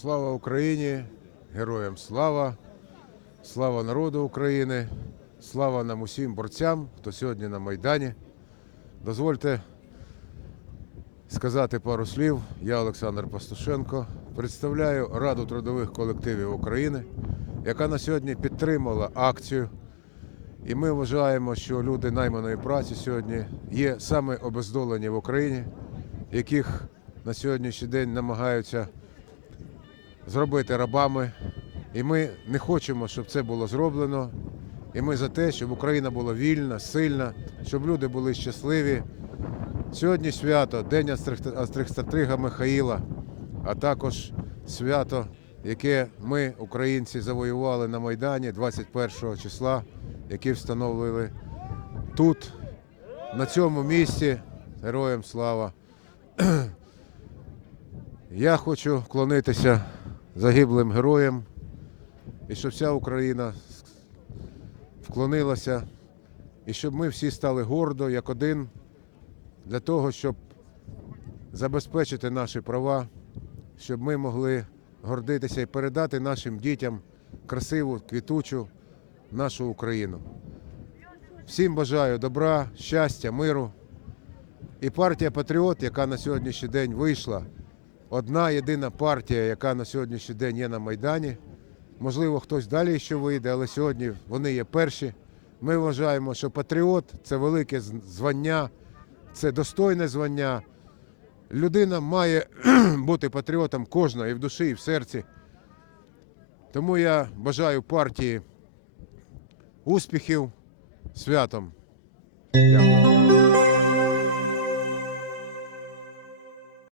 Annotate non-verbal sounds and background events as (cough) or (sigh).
Слава Україні! Героям слава! Слава народу України! Слава нам усім борцям, хто сьогодні на Майдані. Дозвольте сказати пару слів. Я Олександр Пастушенко. Представляю Раду трудових колективів України, яка на сьогодні підтримала акцію. І ми вважаємо, що люди найманої праці сьогодні є саме обездолені в Україні, яких на сьогоднішній день намагаються зробити рабами. І ми не хочемо, щоб це було зроблено. І ми за те, щоб Україна була вільна, сильна, щоб люди були щасливі. Сьогодні свято, День Астрихстатрига Михаїла, а також свято, яке ми, українці, завоювали на Майдані 21 числа, яке встановили тут, на цьому місці. Героям слава. (clears throat) Я хочу вклонитися загиблим героям і щоб вся Україна вклонилася, і щоб ми всі стали гордо, як один, для того, щоб забезпечити наші права, щоб ми могли гордитися і передати нашим дітям красиву, квітучу нашу Україну. Всім бажаю добра, щастя, миру. І партія Патріот, яка на сьогоднішній день вийшла, одна єдина партія, яка на сьогоднішній день є на Майдані. Можливо, хтось далі ще вийде, але сьогодні вони є перші. Ми вважаємо, що патріот це велике звання, це достойне звання. Людина має (clears throat) бути патріотом кожного і в душі, і в серці. Тому я бажаю партії успіхів святом. Дякую.